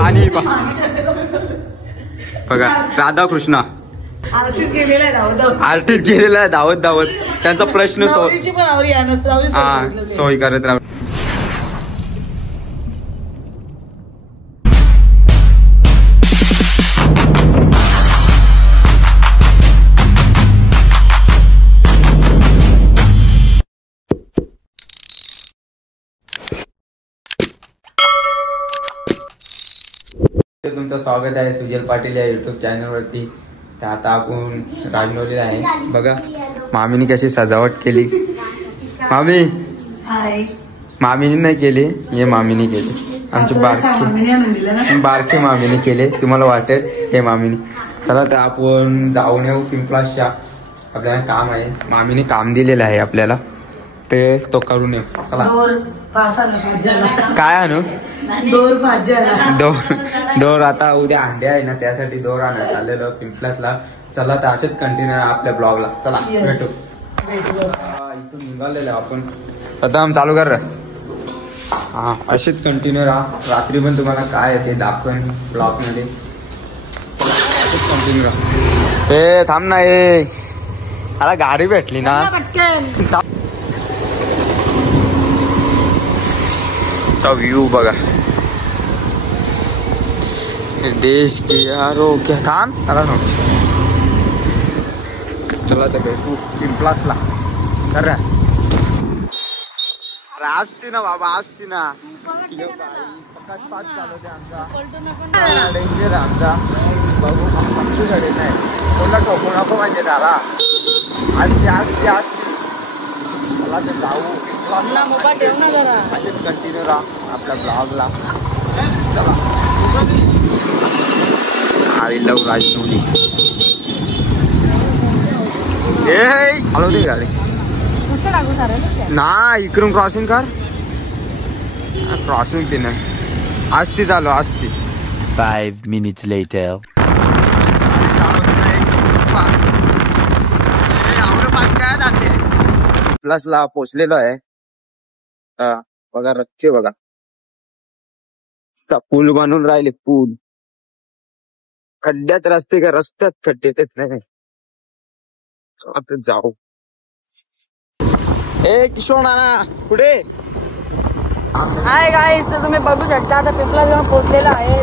आणि बघा राधाकृष्ण आर्टिस्ट गेलेला आहे धावत धावत त्यांचा प्रश्न सोय करत राहू. तुमचं स्वागत आहे सुजल पाटील या युट्यूब चॅनल वरती. तर आता आपण राजनोलीला आहे. बघा मामीने कशी सजावट केली. मामीने नाही केली, हे मामीने केली. आमची बारकी मामीने केले. तुम्हाला वाटेल हे मामीने. चला तर आपण जाऊन येऊ पिंपळासच्या. आपल्याला काम आहे, मामीने काम दिलेलं आहे आपल्याला, ते तो करून येऊ. चला काय आणू? दोर आता उद्या अंडे आहे ना, त्यासाठी दोर आणायला आलेलो पिंपलासला. चला तर असेच कंटिन्यू आपल्या ब्लॉगला. चला भेटू. इथून निघालेलो आपण. प्रथम चालू कर. हा असेच कंटिन्यू राहा. रात्री पण तुम्हाला काय आहे ते दाखवेन ब्लॉग मध्ये. असेच कंटिन्यू राहा. ए थांब ना, ए आता गाडी भेटली ना. व्ह्यू बघा देश की आरोग्य. थांब चला ना. चला तर भेटू पिंपळासला. कर असती ना बाबा, असती ना. चालवते आमचा डेंजर आमचा. बघू समजू कडे नाही कोणला ठोकू नको म्हणजे त्याला. असती असती असती. मला ते जाऊ असेच कंटिन्यू राहा आपल्या ब्लॉगला. चला आय लव राजनोली. हॅलो दे गाडी ना. इकडून क्रॉसिंग कर. क्रॉसिंग ती नाही असती. चालू असती. 5 minutes later. प्लसला पोचलेलो आहे. बघा रस्ते बघा, पूल बनवून राहिले. पूल खड्ड्यात रस्ते का, रस्त्यात खड्डे येत नाही. आता जाऊ. ए किशोर नाना पुढे. हाय गाईस, तर तुम्ही बघू शकता आता पिंपला जेव्हा पोहोचलेला आहे.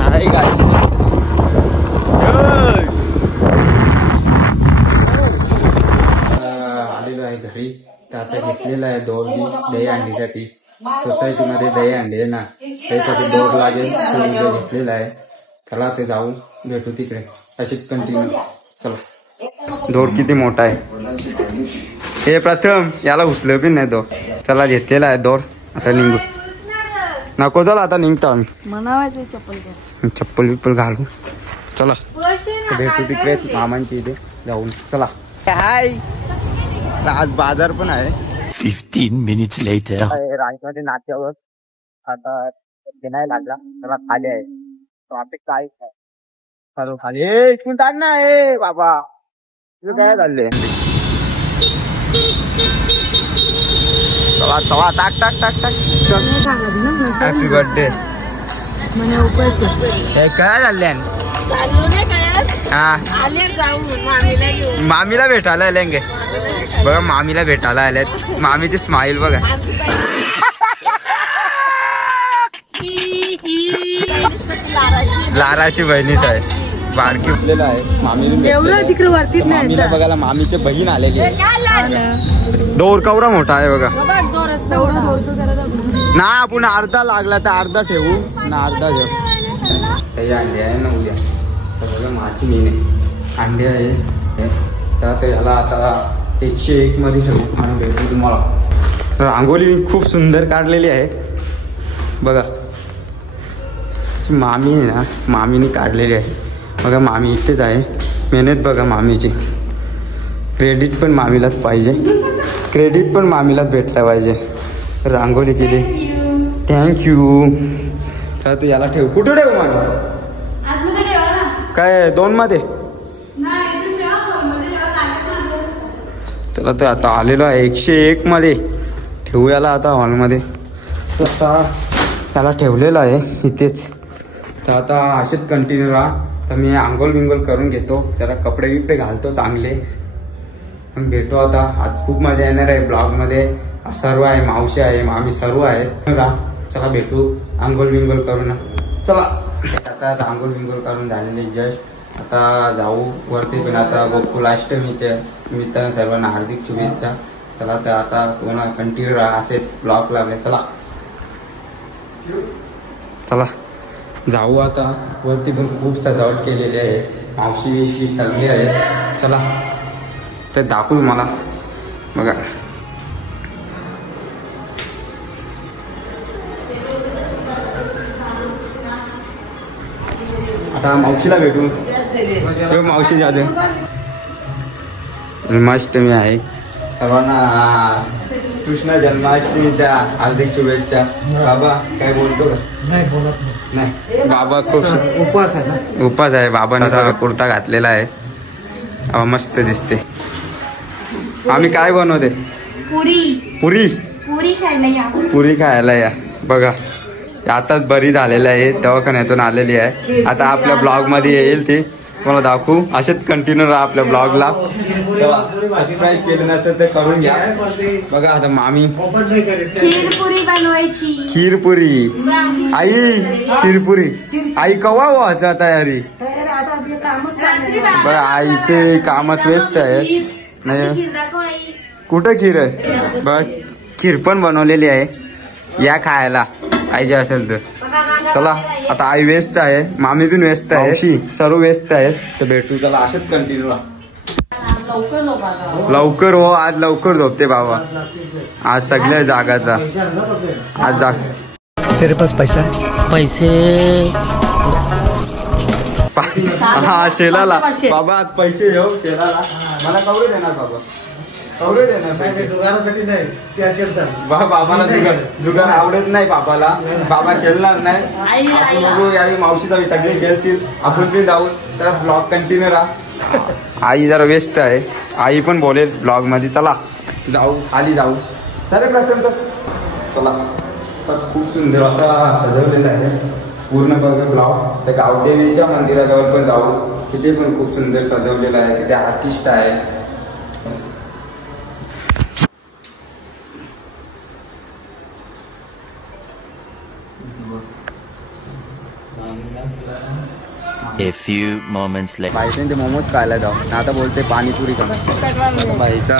हाय गाईस, आलेलो आहे घरी. तर आता घेतलेला आहे दोर दही अंडीसाठी. सोसायटीमध्ये दही अंडे ना, त्यासाठी दोर लागेल. घेतलेला आहे. चला ते जाऊ भेटू तिकडे. अशीच कंटिन्यू. चला. दोर किती मोठा आहे हे. प्रथम याला उचलं पण नाही तो. चला घेतलेला आहे दोर. आता निघू नको. चला आता निघतो आम्ही. चप्पल बिप्पल घालू. चला भेटू तिकडे मामांची इथे जाऊन. चला. हाय, आज बाजार पण आहे. 15 minutes later. राजमध्ये नाट्यावर आता नाही लागला. त्याला खाली आहे ट्रॉफिक. काय चालू खाली. इथून टाक ना. ए बाबा तुझं काय झालंय? चला चला टाक टाक टाक टाक. Happy birthday. हे काय झाले? हा मामीला भेटायला आले. बघा मामीला भेटायला आल्यात. मामीची स्माइल बघा. लाराची बहिणीच आहे. बारकी उठलेला आहे. मामीला बघायला मामीची बहीण आलेली आहे. दोर कवरा मोठा आहे बघा ना. आपण अर्धा लागला तर अर्धा ठेवू ना. अर्धा घेऊ. काही अंडे आहे ना उद्या. तर माझी मीन आहे. अंडे आहे. तर याला आता 101 मध्ये ठेवू आणि भेटू तुम्हाला. रांगोळी खूप सुंदर काढलेली आहे बघा. मामी आहे ना, मामीने काढलेली आहे बघा. मामी इथेच आहे. मेहनत बघा मामीची. क्रेडिट पण मामीलाच पाहिजे. क्रेडिट पण मामीलाच भेटला पाहिजे. रांगोळी केली. थँक्यू. तर याला ठेवू. कुठे ठेवू मामी? काय 2 मध्ये? त्याला तर आता आलेलो आहे 101 मध्ये. ठेवूयाला आता हॉलमध्ये. तर आता त्याला ठेवलेलं आहे इथेच. तर आता असेच कंटिन्यू राहा. तर मी आंघोळ बिंगोल करून घेतो, त्याला कपडे बिपडे घालतो चांगले, मग भेटू आता. आज खूप मजा येणार आहे ब्लॉगमध्ये. सर्व आहे, मावशी आहे, मामी सर्व आहेत. चला भेटू आंघोळ बिंगोल करून. चला आता आंघोळ बिंगोल करून झालेले जस्ट. आता जाऊ वरती. पण आता गोकुलाष्टमीच्या निमित्तानं सर्वांना हार्दिक शुभेच्छा. चला तर आता तुम्हाला कंटिन्यू राहा, असे ब्लॉग लावले. चला चला जाऊ आता वरती. पण खूप सजावट केलेली आहे, मावशी विशी सगळी आहे. चला तर दाखवू मला. बघा आता मावशीला भेटू. मावशी जाते. जन्माष्टमी आहे, सर्वांना कृष्ण जन्माष्टमीच्या हार्दिक शुभेच्छा. बाबा काय बोलतो का? नाही बोलत नाही. बाबा खूप उपवास आहे ना. उपास आहे. बाबांचा कुर्ता घातलेला आहे, मस्त दिसते. आम्ही काय बनवते? पुरी पुरी. पुरी खायला या. पुरी खायला या. बघा आताच बरी झालेली आहे, दवाखान्यातून आलेली आहे. आता आपल्या ब्लॉग मध्ये येईल ती, तुम्हाला दाखवू. असेच कंटिन्यू राहा आपल्या ब्लॉगला. सबस्क्राईब केलं नसेल तर करून घ्या. बघा आता मामी खीरपुरी बनवायची. खीरपुरी. आई खीरपुरी. आई कवा व्हायचा तयारी? बघा आईचे कामात व्यस्त आहे. नाही कुठं खीर आहे? बघ खीर पण बनवलेली आहे, या खायला आईचे असेल तर. चला आता आई व्यस्त आहे, मामी पण व्यस्त आहे, सर्व व्यस्त आहेत. तर भेटू. चला असेच कंटिन्यू राहा. लवकर हो, आज लवकर झोपते बाबा. आज सगळ्या जागाचा आज जाग. तेरे पास पैसा? पैसे हा शेलाला बाबा आज पैसे घेऊ शेलाला. मला कवरे देणार बाबा, कवरे देणार पैसे. जुगारासाठी नाही, ते असेल तर. बाबाला जुगार आवडत नाही. बाबाला बाबा खेळणार नाही. आपण बघू यावेळी मावशी सगळे खेळतील, आपण पण जाऊ. तर ब्लॉग कंटिन्यू राहा. आई जरा व्यस्त आहे, आई पण बोलेल ब्लॉग मध्ये. चला जाऊ खाली जाऊ. तर चला खूप सुंदर असा सजवलेला आहे पूर्ण बघा ब्लॉग. त्या गावदेवीच्या मंदिराजवळ पण जाऊ, तिथे पण खूप सुंदर सजवलेलं आहे. तिथे आर्टिस्ट आहे. A few moments later. बाईने ते मोमोज खायला जाऊ, आता बोलते पाणीपुरी खाऊ. बाईचा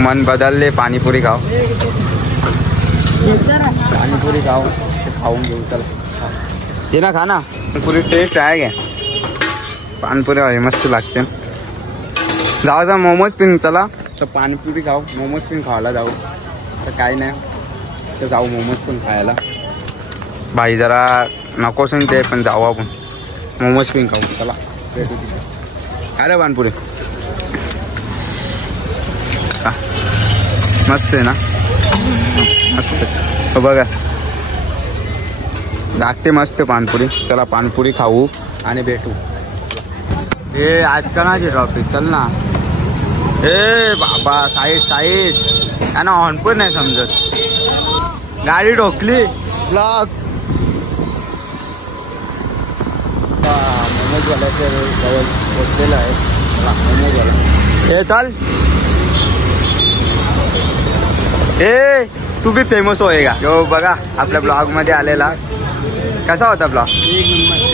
मन बदलले, पाणीपुरी खाऊ. पाणीपुरी खाऊ, ते खाऊन घेऊ. चला ये ना खा ना पुरी. टेस्ट आहे क्या? पाणीपुरी आहे मस्त लागते. जाऊ जा मोमोज पिन. चला तर पाणीपुरी खाऊ, मोमोज पिन खायला जाऊ. तर काय नाही तर जाऊ मोमोज पण खायला. भाई जरा नको ते पण जाऊ आपण मोमोज पिन खाऊ. चला भेटू तिथे. अरे पाणीपुरी मस्त आहे ना, मस्त बघा लागते मस्त पाणीपुरी. चला पाणीपुरी खाऊ आणि भेटू. हे आज कणाची ट्रॉफिक. चल ना. ए बाबा साईड साईड यांना हॉर्न पण नाही समजत. गाडी ठोकली. ब्लॉक मोमोजवाल्याच्या जवळ पोचलेलं आहे. मोमोजवाला हे चल. ए तू बी फेमस होएगा. यो बघा आपल्या ब्लॉग मध्ये आलेला. कसा होता ब्लॉग?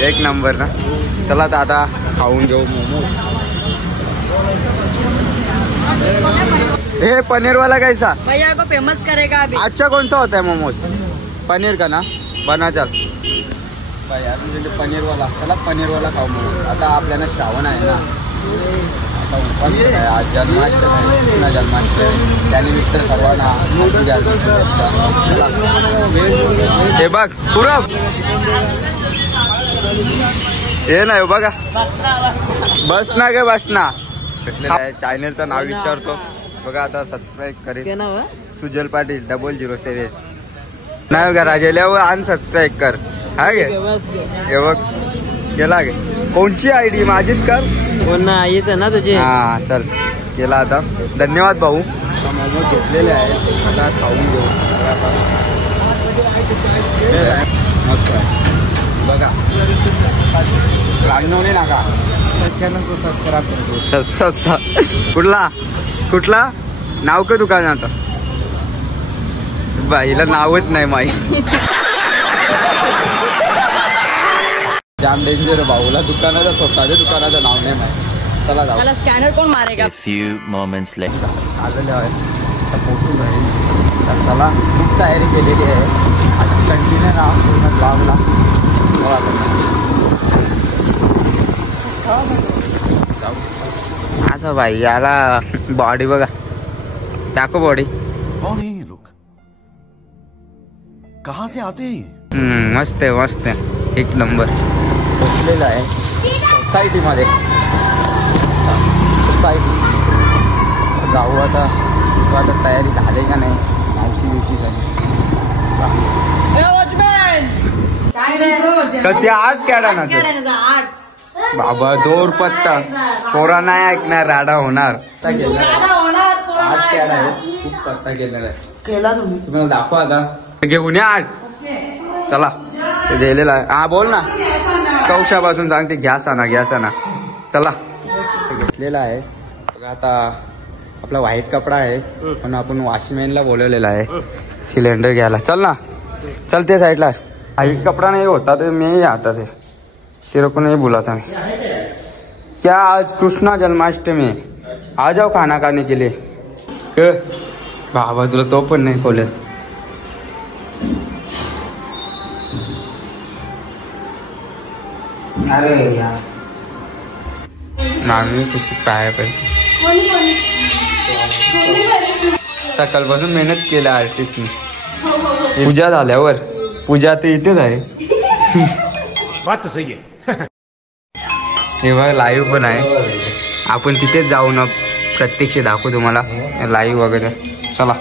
एक नंबर ना. चला तर आता खाऊन घेऊ मोमोज. हे पनीर वाला कैसा? भैया को फेमस करेगा अभी. अच्छा कौन सा होता है मोमोज? पनीर का ना बना. चल भाई अजून पनीर वाला. चला पनीर वाला खाऊ मोमोज. आता आपल्याला श्रावण आहे ना, आता उपास आहे. आज जन्माष्टमी आहे, कृष्ण जन्माष्टमी. त्यानिमित्त सर्वांना हे बघ पूरब हे नाही बघा. बस ना गे बस ना. चॅनलचं नाव विचारतो बघा. आता सबस्क्राईब करेल सुजल पाटील 007. नाही का राजेल्यावर अनसबस्क्राईब कर. हा गे हे बघ गेला गे. कोणची आयडी माझीच कर. येते ना तुझे. हा चल केला आता. धन्यवाद भाऊ. मोमोज घेतलेले आहे आता खाऊन घेऊ. मस्त आहे बघा. रागनवणे नाका चॅनल को सबस्क्राईब करा. कुठला नाव का दुकानाचं? बाईला नावच नाही माहिती. जाम डेंजर भाऊला दुकानाचं स्वतःच्या दुकानाचं नाव नाही माहिती. चला जाऊ. मला स्कॅनर कोण मारेगा? A few moments later. आलेलं आहे आता पोचून राहील. तर चला खूप तयारी केलेली आहे. आता कंटिन्यू ना पूर्ण ब्लॉगला आता भाई याला बॉडी बघा. टाको बॉडी. कौन है ये लोग? कहाँ से आते हैं? मस्त आहे मस्त आहे एक नंबर. पोचलेलं आहे सोसायटीमध्ये. सोसायटी जाऊ आता. आता तयारी झाली का नाही? मावशी बिवशी झाली. कधी 8 कॅडा ना बाबा जोर पत्ता. पोरा नाही ऐकणार राडा होणार. 8 कॅडा आहे. खूप पत्ता केलेला आहे. तुम्हाला दाखवा आता. घेऊन या 8. चला ते दिलेलं आहे. हा बोल ना. कौशापासून सांगते घ्यासा ना. चला घेतलेला आहे बघा. आता आपला व्हाईट कपडा आहे पण आपण वॉचमॅनला बोलवलेला आहे सिलेंडर घ्यायला. चल ना चल ते साईडला. व्हाईट कपड़ा नहीं होता तो मैं ही आता थे. तेरे को नहीं बुला था मैं. क्या आज कृष्णा जन्माष्टमी आ जाओ खाना खाने के लिए. बाबा तुला तो पण नाही खोले. अरे यार मामी कशी पाया पडते. सकाळपासून मेहनत केल्या आर्टिस्टने. पूजा झाल्यावर. पूजा ते इथेच आहे. बात तो सही है. हे बघा लाईव्ह पण आहे. आपण तिथेच जाऊ ना प्रत्यक्ष दाखवू तुम्हाला लाईव्ह वगैरे. चला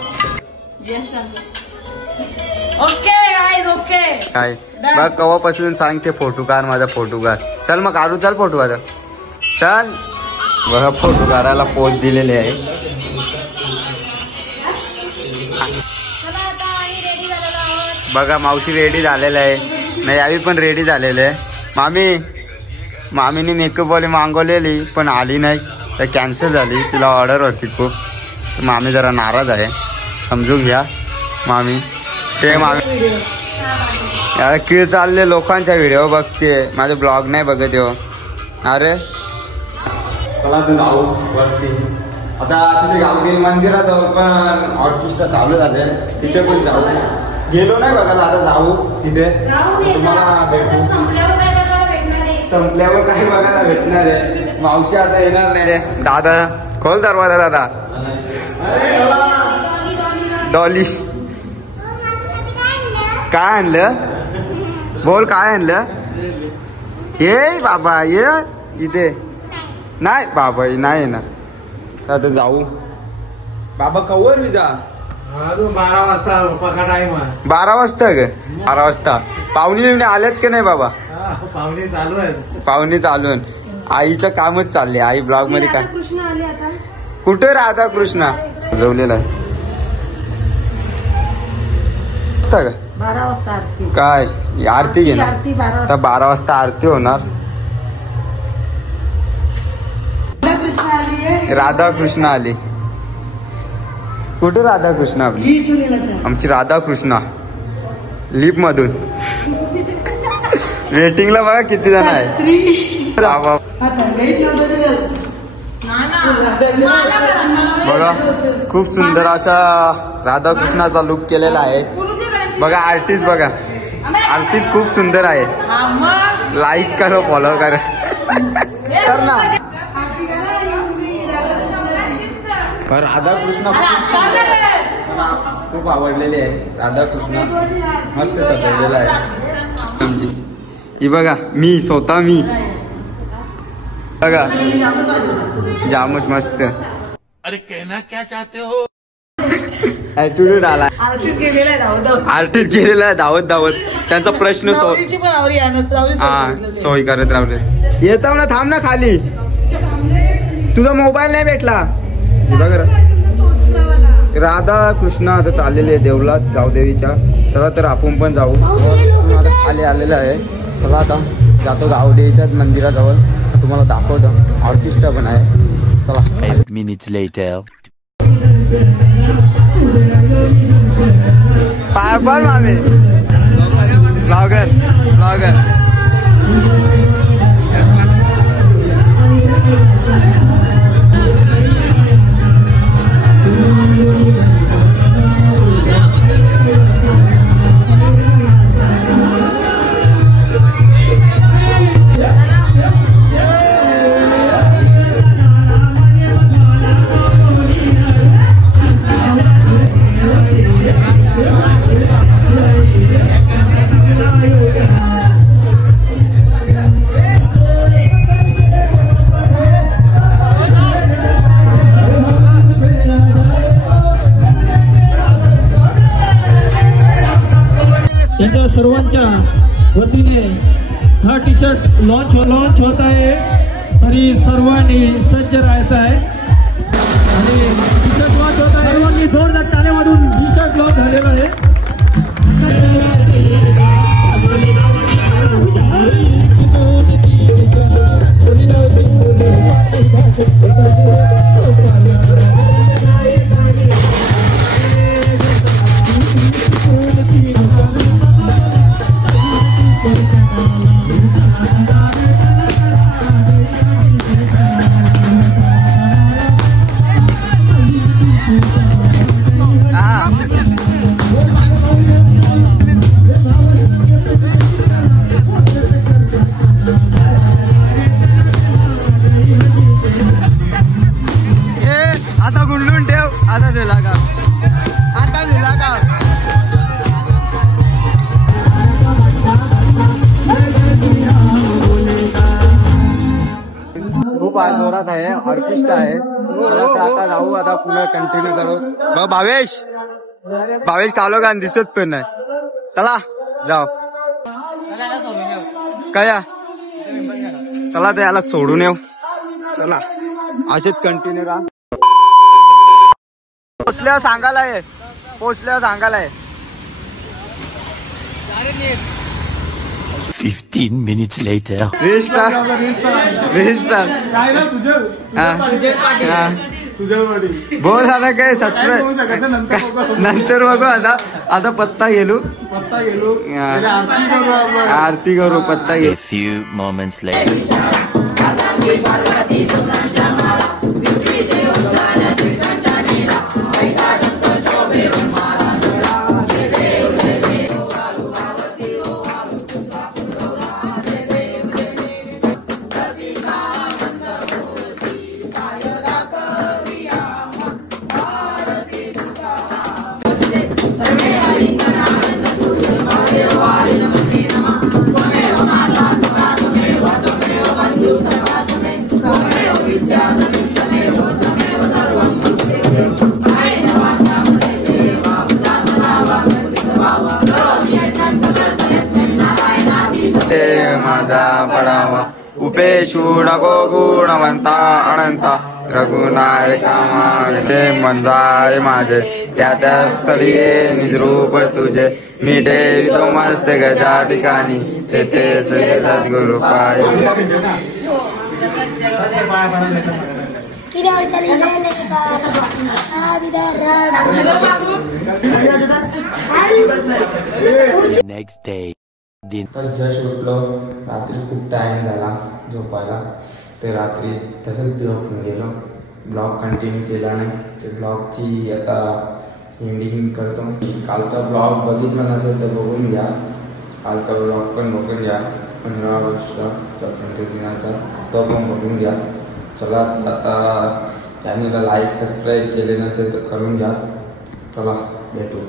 ओके गाइस ओके. काय बघ कवापासून सांगते फोटो काढ माझा फोटो काढ. चल मग काढू. चल फोटो आता. चल बघा फोटो काढायला पोच दिलेले आहे. बघा मावशी रेडी झालेलं आहे. नाही यावी पण रेडी झालेलं आहे. मामीने मेकअपवाली मागवलेली पण आली नाही तर कॅन्सल झाली. तिला ऑर्डर होती खूप. मामी जरा नाराज आहे. समजून घ्या मामी. ते मामी यार किती चालले लोकांच्या व्हिडिओ बघते माझे ब्लॉग नाही बघत हो. अरे चला तर जाऊ वरती. आता तिथे गावदेवी मंदिराजवळ पण ऑर्केस्ट्रा चालू झाले. तिथे पण जाऊ. गेलो नाही बघायला. आता जाऊ तिथे. तुम्हाला भेटू. संपल्यावर काही बघायला भेटणार आहे. मावशी आता येणार नाही रे. दादा खोल दरवाजा. दादा डॉली काय आणलं? बोल काय आणलं? ये बाबा ये इथे. नाही बाबा नाही ना. आता जाऊ. बाबा कवर विजा. 12 वाजता पका टाइम. 12 वाजता ग. 12 वाजता पाहुणे आलेत की नाही बाबा? पाहुणे चालू आहेत. पाहुणे चालू आहे. आईचं कामच चालले. आई ब्लॉग मध्ये काय कुठे राधा कृष्णा जवलेला आहे 12 वाजता आरती. काय आरती घेणार आता 12 वाजता आरती होणार. राधा कृष्ण आली. कुठे राधा कृष्ण आपली? आमची राधा कृष्णा लिप मधून. वेटिंगला बघा किती जण आहे. बघा खूप सुंदर अशा राधा कृष्णाचा लुक केलेला आहे. बघा आर्टिस्ट बघा. आर्टिस्ट खूप सुंदर आहे. लाईक करो फॉलो करा कर ना. राधा कृष्ण खूप आवडलेली आहे. राधा कृष्ण मस्त सजवलेला आहे. ही बघा मी स्वतः मी बघा जामच मस्त. अरे कहना क्या चाहते हो? ऍटिट्यूड आला. आर्टिस्ट गेलेला आहे धावत. त्यांचा प्रश्न सोय करत राहते. येतो ना थांब ना खाली. तुझा मोबाईल नाही भेटला. राधा कृष्ण आता चाललेले आहे देवला गावदेवीच्या. चला तर आपण पण जाऊ. आता खाली आलेलं आहे. चला आता जातो गावदेवीच्याच मंदिराजवळ. तुम्हाला दाखवतो. ऑर्केस्ट्रा पण आहे. चला. 8 minutes later. पाय पण मामे ब्लॉगर यांच्या सर्वांच्या वतीने हा टी शर्ट लॉन्च होत आहे. तरी सर्वांनी सज्ज राहायचं आहे आणि टी शर्ट लॉन्च होत आहे. सर्वांनी जोरदार टाळ्या वाजवून टी शर्ट लॉन्च झालेला आहे. आता गुंडून ठेव. आता दिला का खूप जोरात आहे. ऑर्केस्ट्रा आहे. आता जाऊ. आता पुन्हा कंटिन्यू करू. भावेश कालो का दिसत पण नाही. चला जाऊ. काय चला ते याला सोडून येऊ. चला असेच कंटिन्यू राहा. पोचल्यावर सांगायला आहे. 15 minutes later. रजिस्टर बोल आता काय सबस्क्राईब नंतर बघू. आता पत्ता गेलो आरती करू. पत्ता A few moments later. माझा पडावा उपेशू नको गुणवंता अनंता रघुनायका ते मंजाय माझे त्या स्थळी निजरूप तुझे मी ठेवितो मस्त गजा ठिकाणी तेथेच सद्गुरु पाय. Next day. तर जस्ट उठलो. रात्री खूप टाइम झाला झोपायला. तर रात्री तसंच झोपून गेलो. ब्लॉग कंटिन्यू केला नाही. तर ब्लॉगची आता एंडिंग करतो. कालचा ब्लॉग बघितला नसेल तर बघून घ्या. कालचा ब्लॉग पण बघून घ्या. 15 ऑगस्टचा स्वातंत्र्य दिनाचा तो पण बघून घ्या. चला आता चॅनलला लाईक सबस्क्राईब केले नसेल तर करून घ्या. चला भेटू.